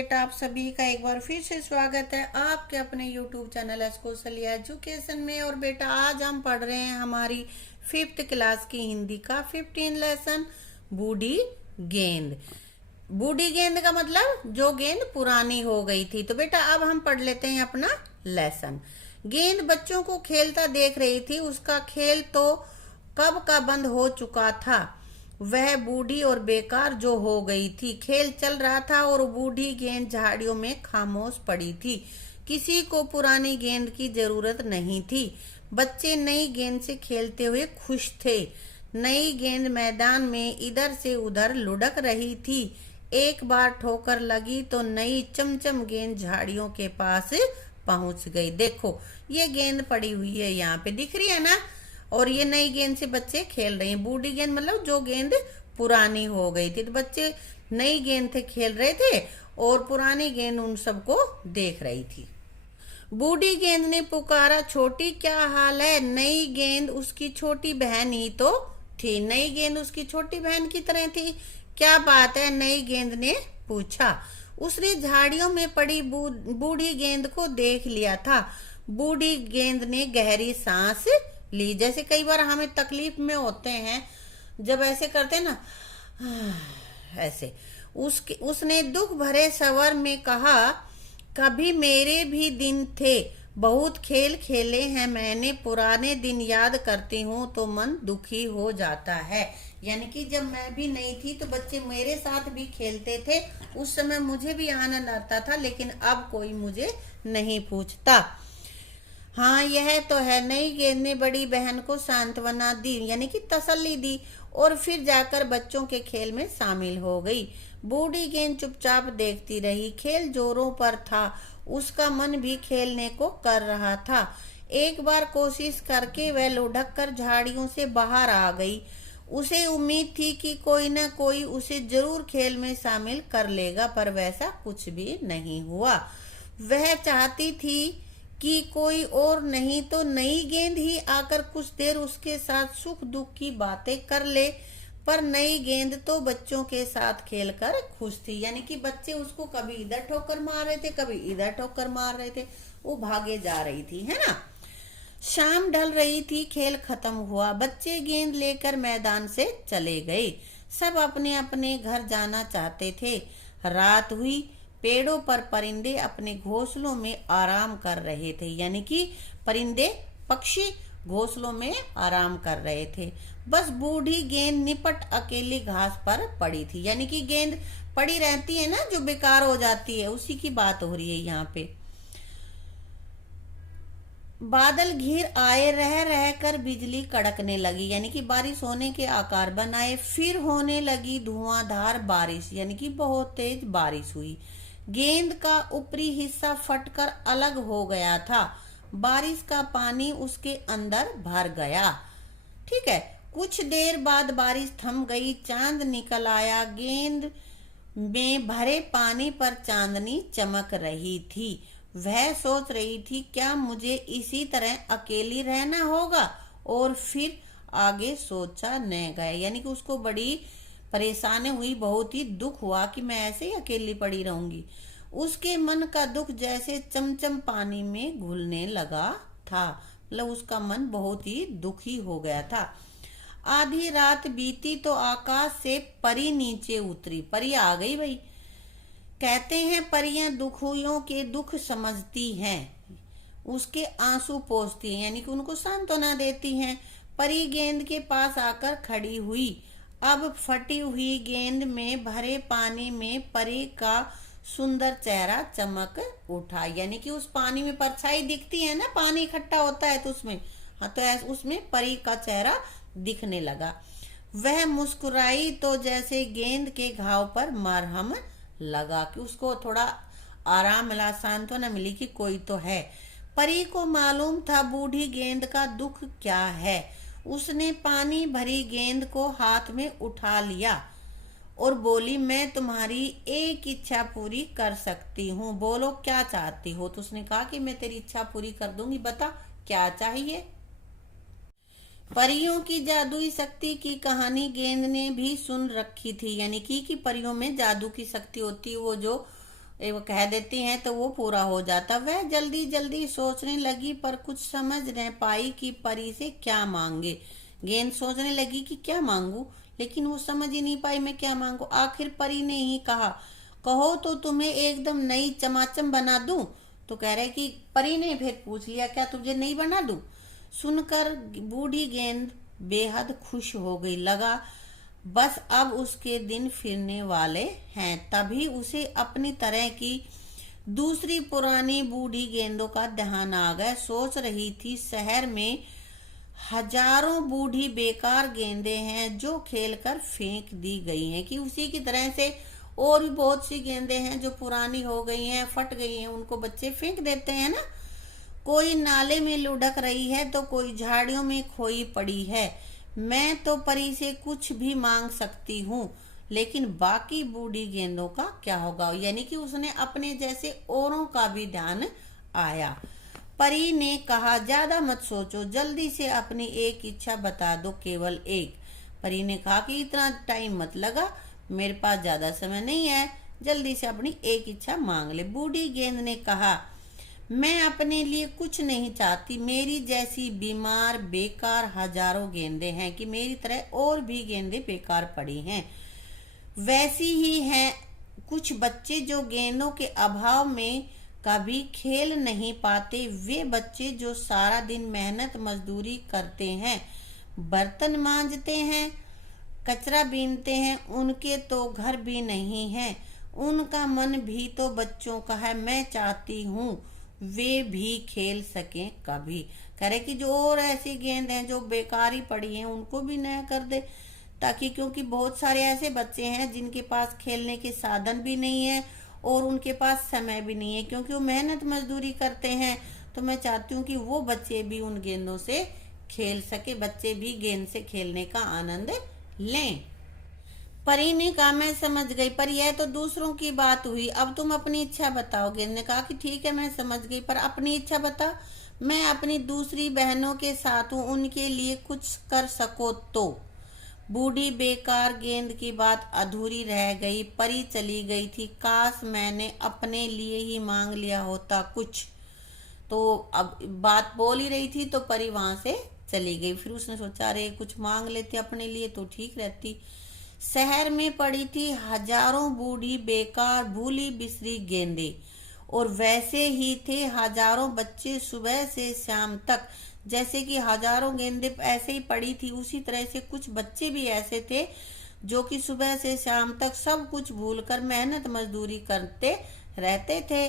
बेटा, आप सभी का एक बार फिर से स्वागत है आपके अपने YouTube चैनल कौशल्या एजुकेशन में। और बेटा, आज हम पढ़ रहे हैं हमारी 5th क्लास की हिंदी का 15 लेसन बूढ़ी गेंद। बूढ़ी गेंद का मतलब जो गेंद पुरानी हो गई थी। तो बेटा, अब हम पढ़ लेते हैं अपना लेसन। गेंद बच्चों को खेलता देख रही थी। उसका खेल तो कब का बंद हो चुका था। वह बूढ़ी और बेकार जो हो गई थी। खेल चल रहा था और बूढ़ी गेंद झाड़ियों में खामोश पड़ी थी। किसी को पुरानी गेंद की जरूरत नहीं थी। बच्चे नई गेंद से खेलते हुए खुश थे। नई गेंद मैदान में इधर से उधर लुढ़क रही थी। एक बार ठोकर लगी तो नई चमचम गेंद झाड़ियों के पास पहुंच गई। देखो, ये गेंद पड़ी हुई है, यहाँ पे दिख रही है ना। और ये नई गेंद से बच्चे खेल रहे हैं। बूढ़ी गेंद मतलब जो गेंद पुरानी हो गई थी। तो बच्चे नई गेंद से खेल रहे थे और पुरानी गेंद उन सबको देख रही थी। बूढ़ी गेंद ने पुकारा, छोटी क्या हाल है। नई गेंद उसकी छोटी बहन ही तो थी। नई गेंद उसकी छोटी बहन की तरह थी। क्या बात है, नई गेंद ने पूछा। उसने झाड़ियों में पड़ी बूढ़ी गेंद को देख लिया था। बूढ़ी गेंद ने गहरी सांस ली। जैसे कई बार हमें तकलीफ में होते हैं, जब ऐसे करते हैं ना, ऐसे उसने दुख भरे स्वर में कहा, कभी मेरे भी दिन थे, बहुत खेल खेले हैं मैंने। पुराने दिन याद करती हूँ तो मन दुखी हो जाता है। यानी कि जब मैं भी नहीं थी तो बच्चे मेरे साथ भी खेलते थे। उस समय मुझे भी आनंद आता था, लेकिन अब कोई मुझे नहीं पूछता। हाँ, यह तो है। नई गेंद ने बड़ी बहन को सांत्वना दी, यानी कि तसल्ली दी, और फिर जाकर बच्चों के खेल में शामिल हो गई। बूढ़ी गेंद चुपचाप देखती रही। खेल जोरों पर था। उसका मन भी खेलने को कर रहा था। एक बार कोशिश करके वह लुढ़क कर झाड़ियों से बाहर आ गई। उसे उम्मीद थी कि कोई न कोई उसे जरूर खेल में शामिल कर लेगा, पर वैसा कुछ भी नहीं हुआ। वह चाहती थी कि कोई और नहीं तो नई गेंद ही आकर कुछ देर उसके साथ सुख दुख की बातें कर ले, पर नई गेंद तो बच्चों के साथ खेलकर खुश थी। यानी कि बच्चे उसको कभी इधर ठोकर मार रहे थे, कभी इधर ठोकर मार रहे थे, वो भागे जा रही थी, है ना। शाम ढल रही थी। खेल खत्म हुआ। बच्चे गेंद लेकर मैदान से चले गए। सब अपने अपने घर जाना चाहते थे। रात हुई। पेड़ों पर परिंदे अपने घोंसलों में आराम कर रहे थे। यानी कि परिंदे, पक्षी घोंसलों में आराम कर रहे थे। बस बूढ़ी गेंद निपट अकेली घास पर पड़ी थी। यानी कि गेंद पड़ी रहती है ना, जो बेकार हो जाती है, उसी की बात हो रही है यहाँ पे। बादल घिर आए। रह रह कर बिजली कड़कने लगी, यानी कि बारिश होने के आकार बनाए। फिर होने लगी धुआंधार बारिश, यानी कि बहुत तेज बारिश हुई। गेंद का ऊपरी हिस्सा फटकर अलग हो गया था। बारिश का पानी उसके अंदर भर गया। ठीक है। कुछ देर बाद बारिश थम गई। चांद निकल आया। गेंद में भरे पानी पर चांदनी चमक रही थी। वह सोच रही थी, क्या मुझे इसी तरह अकेली रहना होगा। और फिर आगे सोचा न गया। यानी कि उसको बड़ी परेशानी हुई, बहुत ही दुख हुआ कि मैं ऐसे ही अकेली पड़ी रहूंगी। उसके मन का दुख जैसे चमचम पानी में घुलने लगा था। मतलब उसका मन बहुत ही दुखी हो गया था। आधी रात बीती तो आकाश से परी नीचे उतरी। परी आ गई भाई। कहते हैं परियां दुखियों के दुख समझती हैं, उसके आंसू पोंछती हैं, यानी कि उनको सांत्वना देती हैं। परी गेंद के पास आकर खड़ी हुई। अब फटी हुई गेंद में भरे पानी में परी का सुंदर चेहरा चमक उठा। यानी कि उस पानी में परछाई दिखती है ना, पानी इकट्ठा होता है तो उसमें, हाँ, तो उसमें परी का चेहरा दिखने लगा। वह मुस्कुराई तो जैसे गेंद के घाव पर मरहम लगा, कि उसको थोड़ा आराम मिला, सांत्वना मिली कि कोई तो है। परी को मालूम था बूढ़ी गेंद का दुख क्या है। उसने पानी भरी गेंद को हाथ में उठा लिया और बोली, मैं तुम्हारी एक इच्छा पूरी कर सकती हूँ। बोलो क्या चाहती हो। तो उसने कहा कि मैं तेरी इच्छा पूरी कर दूंगी, बता क्या चाहिए। परियों की जादुई शक्ति की कहानी गेंद ने भी सुन रखी थी। यानी कि परियों में जादू की शक्ति होती है, वो जो वो कह देती हैं तो वो पूरा हो जाता। वह जल्दी जल्दी सोचने लगी पर कुछ समझ नहीं पाई कि परी से क्या मांगे। गेंद सोचने लगी कि क्या मांगू, लेकिन वो समझ ही नहीं पाई मैं क्या मांगू। आखिर परी ने ही कहा, कहो तो तुम्हें एकदम नई चमाचम बना दूं। तो कह रहे कि परी ने फिर पूछ लिया, क्या तुझे नई बना दूं। सुनकर बूढ़ी गेंद बेहद खुश हो गई। लगा बस अब उसके दिन फिरने वाले हैं। तभी उसे अपनी तरह की दूसरी पुरानी बूढ़ी गेंदों का ध्यान आ गया। सोच रही थी शहर में हजारों बूढ़ी बेकार गेंदें हैं जो खेलकर फेंक दी गई हैं, कि उसी की तरह से और भी बहुत सी गेंदें हैं जो पुरानी हो गई हैं, फट गई हैं, उनको बच्चे फेंक देते हैं ना। कोई नाले में लुढ़क रही है तो कोई झाड़ियों में खोई पड़ी है। मैं तो परी से कुछ भी मांग सकती हूँ, लेकिन बाकी बूढ़ी गेंदों का क्या होगा। यानी कि उसने अपने जैसे औरों का भी ध्यान आया। परी ने कहा, ज्यादा मत सोचो, जल्दी से अपनी एक इच्छा बता दो, केवल एक। परी ने कहा कि इतना टाइम मत लगा, मेरे पास ज्यादा समय नहीं है, जल्दी से अपनी एक इच्छा मांग ले। बूढ़ी गेंद ने कहा, मैं अपने लिए कुछ नहीं चाहती। मेरी जैसी बीमार बेकार हजारों गेंदें हैं, कि मेरी तरह और भी गेंदें बेकार पड़ी हैं। वैसी ही हैं कुछ बच्चे जो गेंदों के अभाव में कभी खेल नहीं पाते। वे बच्चे जो सारा दिन मेहनत मजदूरी करते हैं, बर्तन मांजते हैं, कचरा बीनते हैं, उनके तो घर भी नहीं है। उनका मन भी तो बच्चों का है। मैं चाहती हूँ वे भी खेल सकें कभी। कह रहे कि जो और ऐसी गेंद हैं जो बेकारी पड़ी हैं उनको भी नया कर दे, ताकि क्योंकि बहुत सारे ऐसे बच्चे हैं जिनके पास खेलने के साधन भी नहीं है और उनके पास समय भी नहीं है, क्योंकि वो मेहनत मजदूरी करते हैं। तो मैं चाहती हूँ कि वो बच्चे भी उन गेंदों से खेल सके, बच्चे भी गेंद से खेलने का आनंद लें। परी ने कहा, मैं समझ गई, पर यह तो दूसरों की बात हुई, अब तुम अपनी इच्छा बताओ। गेंद ने कहा कि ठीक है, मैं समझ गई, पर अपनी इच्छा बता। मैं अपनी दूसरी बहनों के साथ हूँ, उनके लिए कुछ कर सको तो। बूढ़ी बेकार गेंद की बात अधूरी रह गई। परी चली गई थी। काश मैंने अपने लिए ही मांग लिया होता कुछ। तो अब बात बोल ही रही थी तो परी वहां से चली गई। फिर उसने सोचा, अरे कुछ मांग लेते अपने लिए तो ठीक रहती। शहर में पड़ी थी हजारों बूढ़ी बेकार भूली बिसरी गेंदें, और वैसे ही थे हजारों बच्चे सुबह से शाम तक। जैसे कि हजारों गेंदें ऐसे ही पड़ी थी, उसी तरह से कुछ बच्चे भी ऐसे थे जो कि सुबह से शाम तक सब कुछ भूलकर मेहनत मजदूरी करते रहते थे।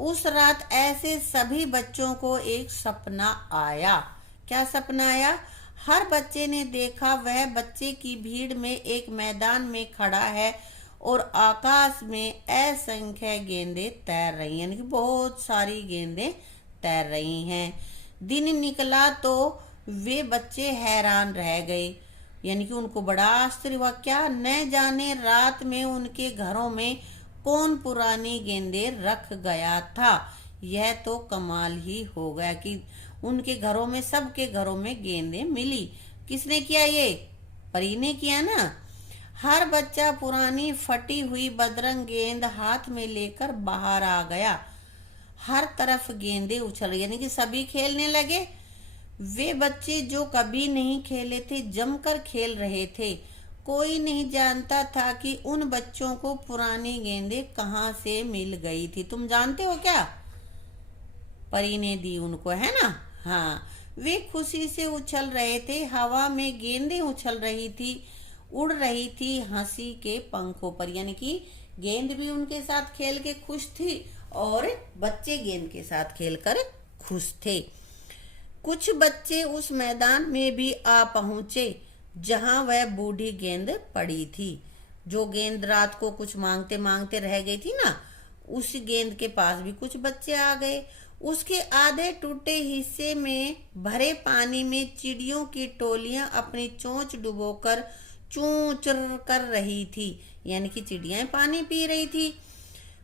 उस रात ऐसे सभी बच्चों को एक सपना आया। क्या सपना आया? हर बच्चे ने देखा वह बच्चे की भीड़ में एक मैदान में खड़ा है और आकाश में असंख्य गेंदें तैर रही हैं, यानी कि बहुत सारी गेंदें तैर रही हैं। दिन निकला तो वे बच्चे हैरान रह गए, यानी कि उनको बड़ा आश्चर्य हुआ। क्या न जाने रात में उनके घरों में कौन पुरानी गेंदें रख गया था। यह तो कमाल ही हो गया कि उनके घरों में, सबके घरों में गेंदें मिली। किसने किया ये? परी ने किया ना। हर बच्चा पुरानी फटी हुई बदरंग गेंद हाथ में लेकर बाहर आ गया। हर तरफ गेंदें उछल रही, यानी कि सभी खेलने लगे। वे बच्चे जो कभी नहीं खेले थे जमकर खेल रहे थे। कोई नहीं जानता था कि उन बच्चों को पुरानी गेंदें कहाँ से मिल गई थी। तुम जानते हो क्या? परी ने दी उनको, है ना। हाँ, वे खुशी से उछल रहे थे। हवा में गेंदें उछल रही थी, उड़ रही थी हंसी के पंखों पर, यानी कि गेंद भी उनके साथ खेल के खुश थी और बच्चे गेंद के साथ खेलकर खुश थे। कुछ बच्चे उस मैदान में भी आ पहुंचे जहां वह बूढ़ी गेंद पड़ी थी। जो गेंद रात को कुछ मांगते मांगते रह गई थी ना, उस गेंद के पास भी कुछ बच्चे आ गए। उसके आधे टूटे हिस्से में भरे पानी में चिड़ियों की टोलियां अपनी चोंच डुबोकर चूं चुर कर रही थी, यानी कि चिड़ियां पानी पी रही थी।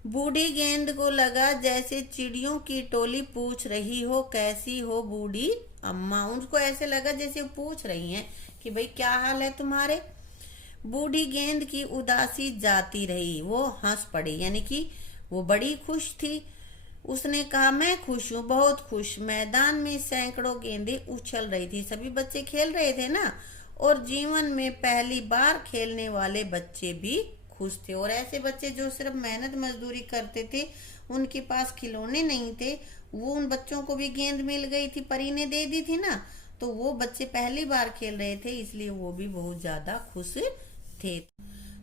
बूढ़ी गेंद को लगा जैसे चिड़ियों की टोली पूछ रही हो, कैसी हो बूढ़ी अम्मा। उनको ऐसे लगा जैसे पूछ रही हैं कि भाई क्या हाल है तुम्हारे। बूढ़ी गेंद की उदासी जाती रही। वो हंस पड़ी, यानी कि वो बड़ी खुश थी। उसने कहा, मैं खुश हूँ, बहुत खुश। मैदान में सैकड़ों गेंदें उछल रही थी, सभी बच्चे खेल रहे थे ना, और जीवन में पहली बार खेलने वाले बच्चे भी खुश थे। और ऐसे बच्चे जो सिर्फ मेहनत मजदूरी करते थे, उनके पास खिलौने नहीं थे, वो उन बच्चों को भी गेंद मिल गई थी, परी ने दे दी थी ना, तो वो बच्चे पहली बार खेल रहे थे, इसलिए वो भी बहुत ज्यादा खुश थे।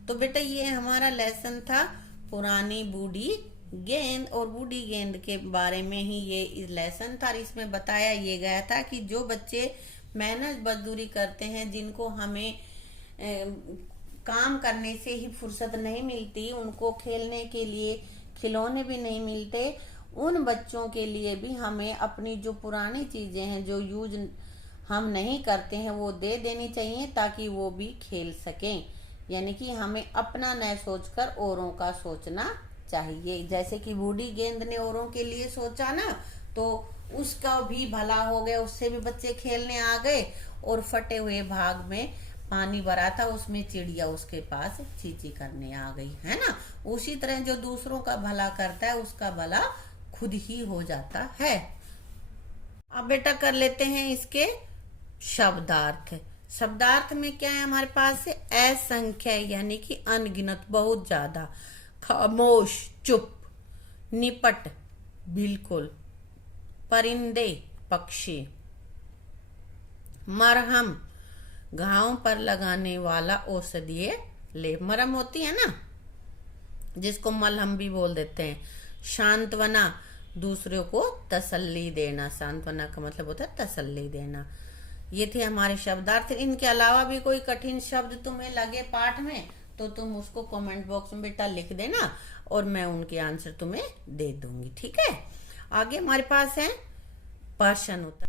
तो बेटा ये हमारा लेसन था पुरानी बूढ़ी गेंद, और बूढ़ी गेंद के बारे में ही ये लेसन था। इसमें बताया ये गया था कि जो बच्चे मेहनत मजदूरी करते हैं, जिनको हमें काम करने से ही फुर्सत नहीं मिलती, उनको खेलने के लिए खिलौने भी नहीं मिलते, उन बच्चों के लिए भी हमें अपनी जो पुरानी चीजें हैं जो यूज हम नहीं करते हैं वो दे देनी चाहिए, ताकि वो भी खेल सकें। यानी कि हमें अपना न सोचकर औरों का सोचना चाहिए। जैसे कि बूढ़ी गेंद ने औरों के लिए सोचा ना, तो उसका भी भला हो गया, उससे भी बच्चे खेलने आ गए, और फटे हुए भाग में पानी भरा था, उसमें चिड़िया उसके पास चींची करने आ गई, है ना। उसी तरह जो दूसरों का भला करता है, उसका भला खुद ही हो जाता है। अब बेटा कर लेते हैं इसके शब्दार्थ। शब्दार्थ में क्या है हमारे पास से? असंख्य यानी कि अनगिनत, बहुत ज्यादा। खामोश चुप, निपट बिल्कुल, परिंदे पक्षी, मरहम घावों पर लगाने वाला औषधीय लेप, मरहम होती है ना जिसको मलहम भी बोल देते हैं। सांत्वना दूसरों को तसल्ली देना, सांत्वना का मतलब होता है तसल्ली देना। ये थे हमारे शब्दार्थ। इनके अलावा भी कोई कठिन शब्द तुम्हें लगे पाठ में तो तुम उसको कमेंट बॉक्स में बेटा लिख देना, और मैं उनके आंसर तुम्हें दे दूंगी, ठीक है। आगे हमारे पास है प्रश्न उत्तर।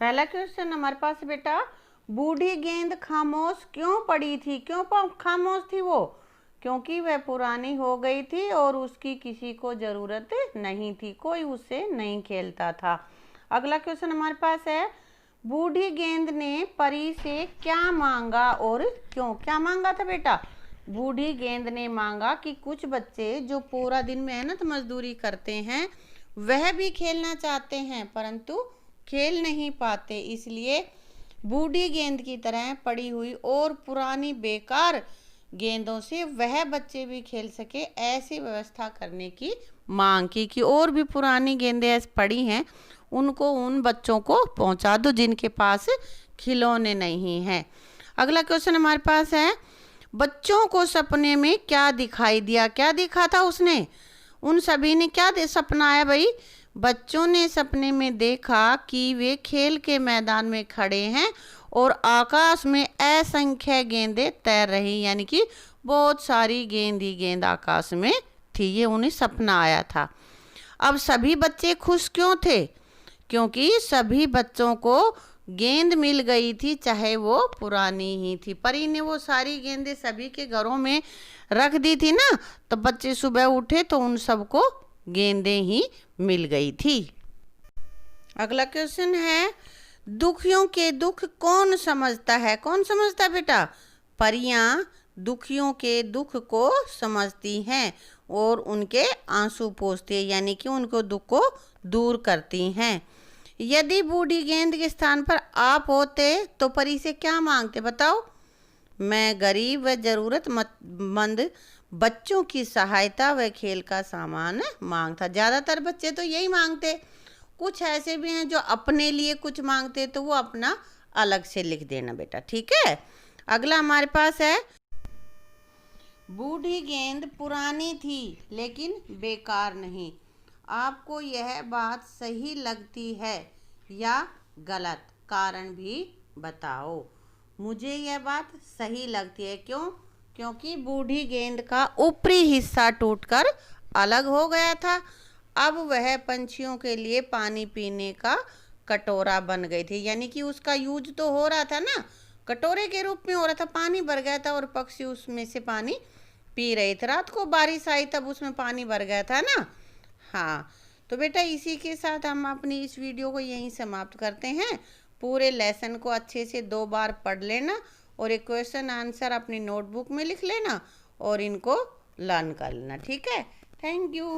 पहला क्वेश्चन हमारे पास बेटा, बूढ़ी गेंद खामोश क्यों पड़ी थी? क्यों खामोश थी वो? क्योंकि वह पुरानी हो गई थी और उसकी किसी को जरूरत नहीं थी, कोई उससे नहीं खेलता था। अगला क्वेश्चन हमारे पास है, बूढ़ी गेंद ने परी से क्या मांगा और क्यों? क्या मांगा था बेटा? बूढ़ी गेंद ने मांगा कि कुछ बच्चे जो पूरा दिन मेहनत मजदूरी करते हैं, वह भी खेलना चाहते हैं परंतु खेल नहीं पाते, इसलिए बूढ़ी गेंद की तरह पड़ी हुई और पुरानी बेकार गेंदों से वह बच्चे भी खेल सके, ऐसी व्यवस्था करने की मांग की कि और भी पुरानी गेंदें ऐसी पड़ी हैं, उनको उन बच्चों को पहुंचा दो जिनके पास खिलौने नहीं हैं। अगला क्वेश्चन हमारे पास है, बच्चों को सपने में क्या दिखाई दिया? क्या दिखा था उसने? उन सभी ने क्या सपना आया भाई? बच्चों ने सपने में देखा कि वे खेल के मैदान में खड़े हैं और आकाश में असंख्य गेंदें तैर रही, यानी कि बहुत सारी गेंद ही गेंद आकाश में थी, ये उन्हें सपना आया था। अब सभी बच्चे खुश क्यों थे? क्योंकि सभी बच्चों को गेंद मिल गई थी, चाहे वो पुरानी ही थी। परी ने वो सारी गेंदें सभी के घरों में रख दी थी ना, तो बच्चे सुबह उठे तो उन सबको गेंदें ही मिल गई थी। अगला क्वेश्चन है, दुखियों के दुख कौन समझता है? कौन समझता है बेटा? परियां दुखियों के दुख को समझती हैं और उनके आंसू पोंछती है, यानी कि उनको दुख को दूर करती हैं। यदि बूढ़ी गेंद के स्थान पर आप होते तो परी से क्या मांगते बताओ? मैं गरीब व जरूरतमंद बच्चों की सहायता व खेल का सामान मांगता। ज़्यादातर बच्चे तो यही मांगते, कुछ ऐसे भी हैं जो अपने लिए कुछ मांगते, तो वो अपना अलग से लिख देना बेटा, ठीक है। अगला हमारे पास है, बूढ़ी गेंद पुरानी थी लेकिन बेकार नहीं। आपको यह बात सही लगती है या गलत? कारण भी बताओ। मुझे यह बात सही लगती है। क्यों? क्योंकि बूढ़ी गेंद का ऊपरी हिस्सा टूटकर अलग हो गया था, अब वह पंछियों के लिए पानी पीने का कटोरा बन गई थी, यानी कि उसका यूज तो हो रहा था ना, कटोरे के रूप में हो रहा था, पानी भर गया था और पक्षी उसमें से पानी पी रहे थे। रात को बारिश आई तब उसमें पानी भर गया था ना। हाँ, तो बेटा इसी के साथ हम अपनी इस वीडियो को यहीं समाप्त करते हैं। पूरे लेसन को अच्छे से 2 बार पढ़ लेना और एक क्वेश्चन आंसर अपनी नोटबुक में लिख लेना और इनको लर्न कर लेना, ठीक है। Thank you.